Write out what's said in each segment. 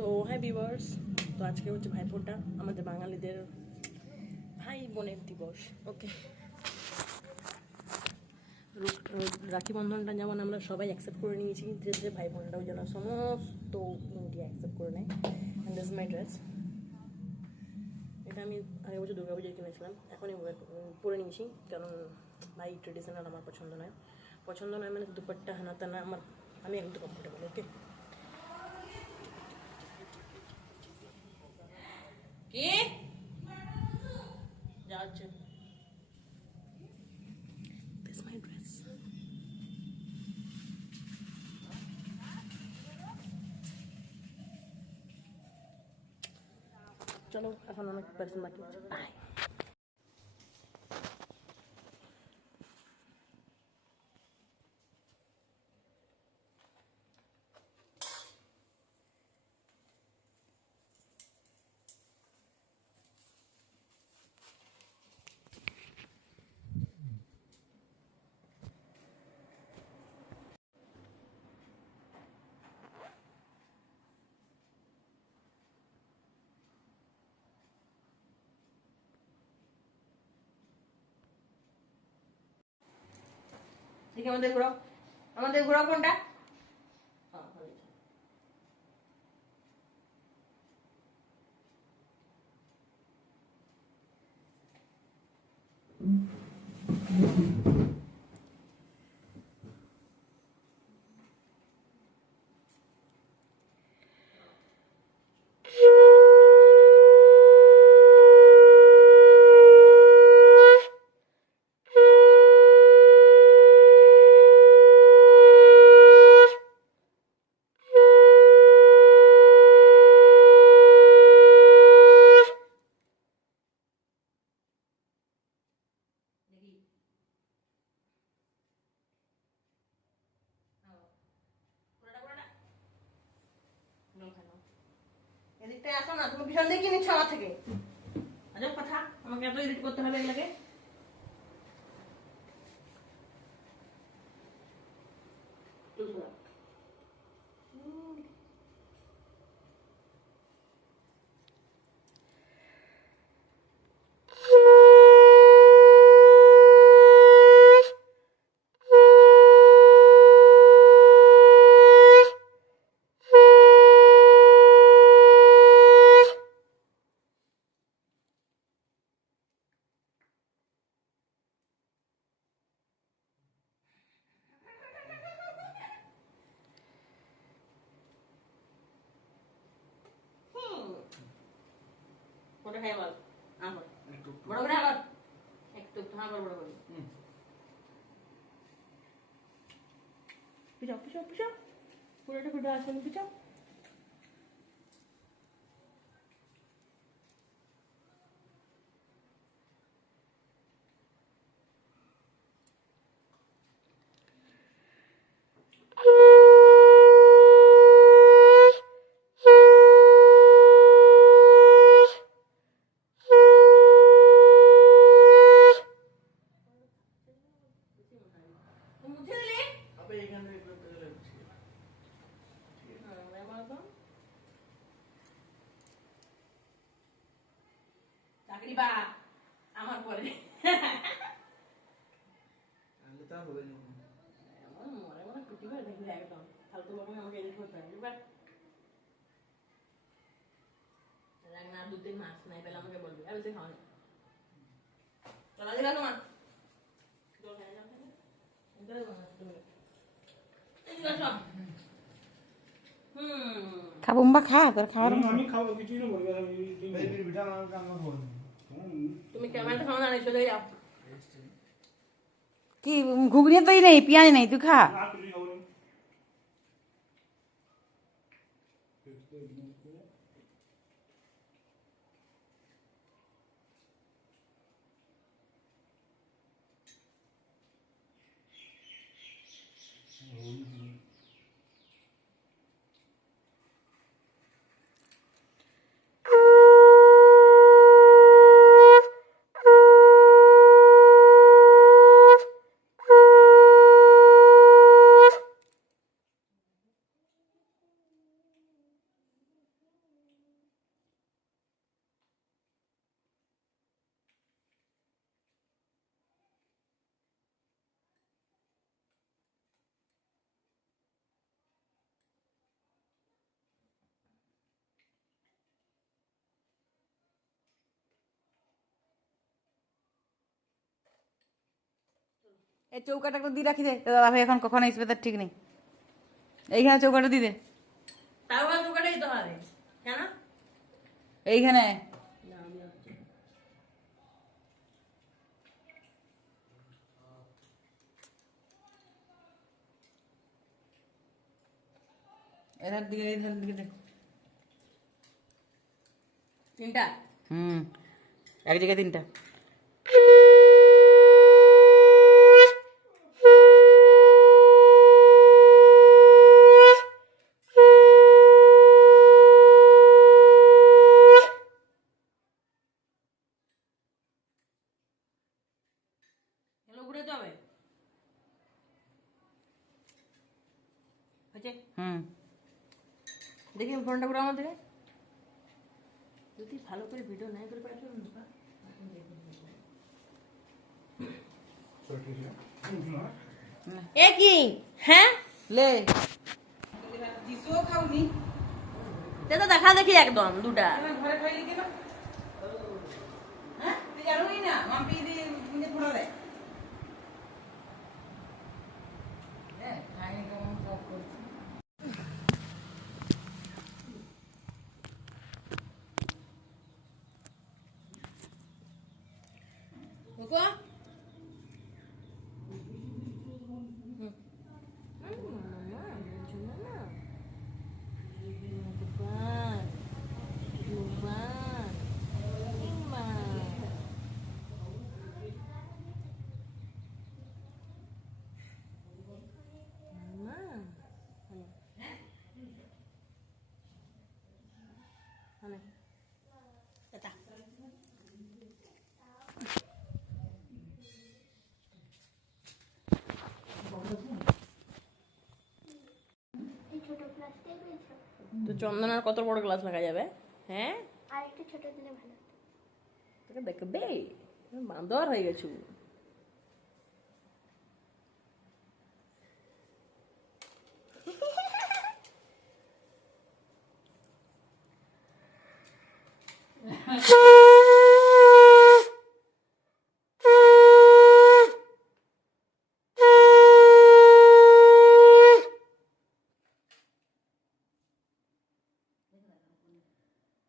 So hi viewers, তো আজকে হচ্ছে ভাইফোঁটা, আমাদের বাঙালিদের ভাই বোনের দিবস। ওকে, রাখি বন্ধনটা যেমন আমরা সবাই অ্যাকসেপ্ট করে নিয়েছি, ধীরে ধীরে ভাই বোনটাও যেন সমস্ত ইন্ডিয়া অ্যাকসেপ্ট করে নেয়। অ্যান্ড দিস মাই ড্রেস, এটা আমি আগে বছর দুর্গা পুজোয় কিনেছিলাম, এখনই পরে নিয়েছি কারণ ভাই ট্রেডিশনাল আমার পছন্দ নয় মানে দুপাট্টা হানা টানা আমি একদম কমফোর্টেবল। ওকে, কি যাচ্ছে দিস মাই ড্রেস। চলো, এখন অনেক পার্সেন্ট বাকি আছে। বাই। ঠিক আছে, আমাদের ঘোরাও কোনটা? এদিকটায় আসো না, তুমি পিছন দিয়ে কি নিচ্ছ আমার থেকে? আজব কথা, আমাকে এত এডিট করতে হবে এগুলোকে। বড় খাই বল, বড় করে আবার একটু বড় করে পিছাও পুরোটা ফুটে আসেন, পিছাও। চাকরি বা আমার পরে মনে মনে টুটি করে দেখবি একদম ফালতু রকম আমাকে এডিট করতে হবে। না 2-3 মাস নাই পেলে আমাকে বলবি, আমি তো খাওয়ানি চলা দিলা তোমার খাবো বা খা তোর খাওয়ার আমি খাবো কিছুই না বলবে তুমি ক্যামেরাটা খাওয়া না চলে যাও। কি ঘুগনি তো নেই পেঁয়াজ নেই তুই খা এই চৌকাটা একটু দিয়ে রাখি দে, তো দাদা ভাই এখন কখন আসবে তার ঠিক নেই। এইখানে চৌকাটা দিয়ে দে, তাও আর দোকানে দিতে হবে কেন? এইখানে। না, আমি আসছি। এধার দিকে এধার দিকে দে। তিনটা এক জায়গায় তিনটা। এগুলো ঘুরে হবে হচ্ছে। দেখি ফোনটা করে আমার দিকে যদি ভালো করে ভিডিও নাই করে পাঠাবো। এ কি হ্যাঁ লে দিশও খাওনি, দাদা দেখা দেখি একদম দুটা ঘরে খাইলি কেন? হ্যাঁ তুই জানোই না মাম্পি দিয়ে নিজে ফোড়া দেয়। হ্যাঁ খাইনি কেমন সব করছি। বুকো তো চন্দনার কত বড় গ্লাস লাগা যাবে? হ্যাঁ আর একটু ছোট দিলে ভালো হতো। তোকে দেখবে বান্দর হয়ে গেছু।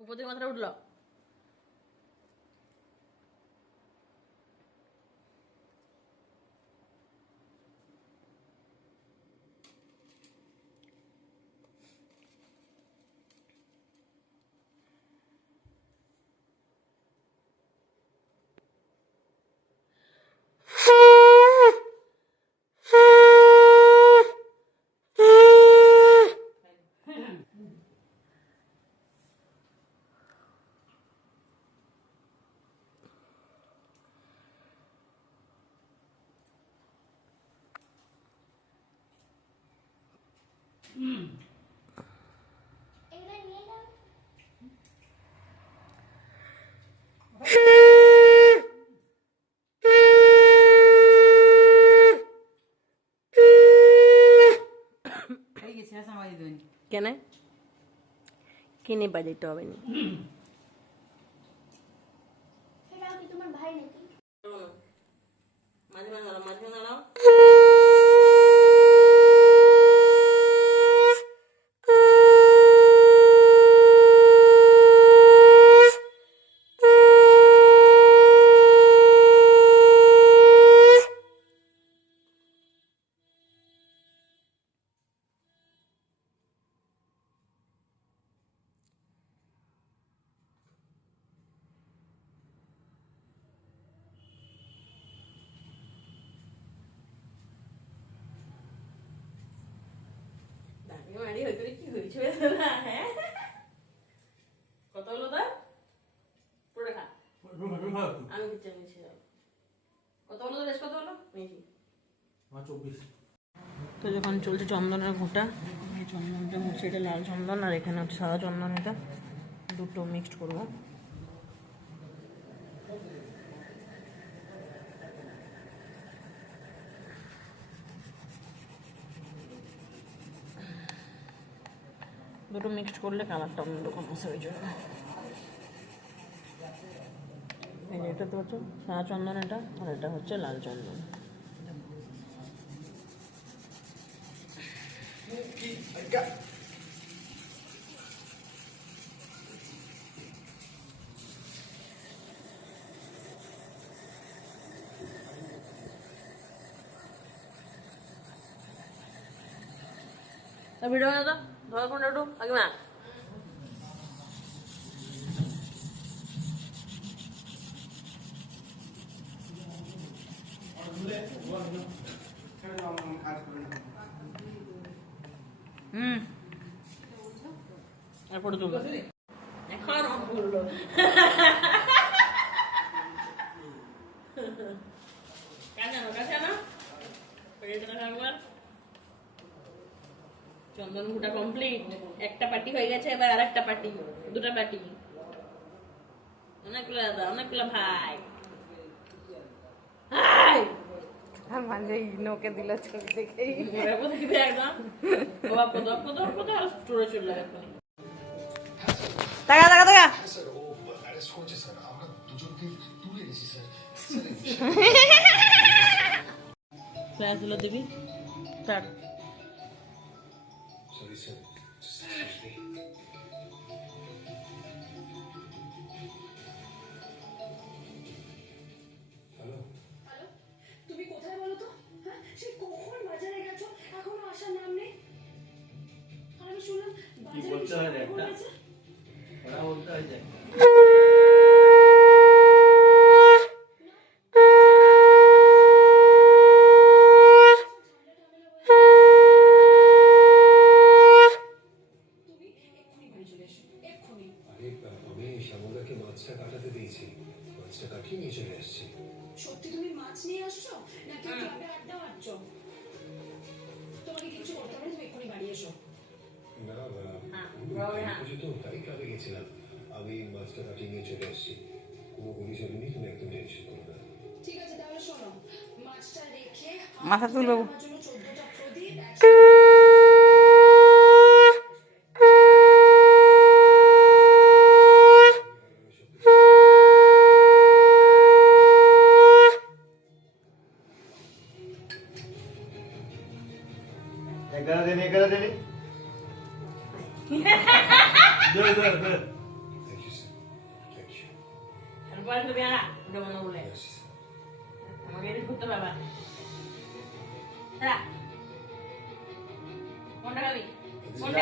উপর থেকে মাথাটা উঠলো। এগুলো নিয়ে নাও। এই গেছে সামাই দিন। কেন কিনে বাজাইতে হবে না? সেটাও কি তোমার ভাই নাকি? মাঝে মাঝে দাঁড়াও, মাঝে দাঁড়াও। মারি হয়ে করে কি হয়েছে হ্যাঁ? কত হলো তার? পুরো খা। আমি কিছু নিয়েছি। কত হলো রেস কত হলো? নিয়েছি 24। তো যখন চলছে চন্দনের ঘোটা, এই চন্দনটা হচ্ছে এটা লাল চন্দন আর এখানে হচ্ছে সাদা চন্দন, এটা দুটো মিক্সড করবো। দুটো মিক্সড করলে কালারটা অন্যরকম আসে, ওই জন্য। এই যে এটা তো হচ্ছে সাদা চন্দন, এটা আর এটা হচ্ছে লাল চন্দন। ভিডিও না তো ধর কোনটা একটু আগে না হুম আর ফটো তুলবো এখন অন করলো কাছে না চন্দন ঘুটা কমপ্লিট একটা পার্টি হয়ে গেছে এবার আরেকটা পার্টি দুটা পার্টি অনেকগুলো দাদা অনেকগুলো ভাই হাই আর মাঝে ইনোকে দিল ছবি দেখেই এরপর দেখবে একদম বাবা পদ আর স্টোরে চলে এখন টাকা টাকা টাকা স্যার ও অ্যারেস্ট করেছে স্যার আমরা দুজনকে তুলে এনেছি স্যার ক্লাস হলো দিবি start sorry sir hello hello তুমি কোথায় বলো তো হ্যাঁ সে কখন বাজারে গেছো এখনো আসার নাম নেই আর আমি শুনলাম বাজারে বলতে হয় রে একটা? হয়েছে। ওরা বলতে হয় যে তুমি এক্ষুনি বাড়ি চলে এসো এক্ষুনি আরে আমি শ্যামলাকে মাছটা কাটাতে দিয়েছি মাছটা কাটিয়ে নিয়ে চলে আসছি সত্যি তুমি মাছ নিয়ে আসছো নাকি ক্লাবে আড্ডা মারছো তোমাকে কিছু করতে হবে না, তুমি এক্ষুনি বাড়ি এসো না বাবা, হ্যাঁ। বুঝি তো তাই ক্লাবে গেছিলাম আমি মাছটা কাটিয়ে নিয়ে চলে আসছি কোনো অভিযোগ নেই তুমি একদম টেনশন করো না ঠিক আছে তাহলে শোনো মাছটা রেখে মাথা তুলবো। আমার জন্য 14টা প্রদীপ একসাথে এগারো দিন ধর thank you sir thank you তারপরে তুমি আর ওটা মনে বলে আসছি স্যার আমাকে এডিট করতে পারবা হ্যাঁ কোনটা খাবি কোনটা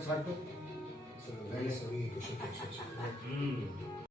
স্যার সরি ওষুধ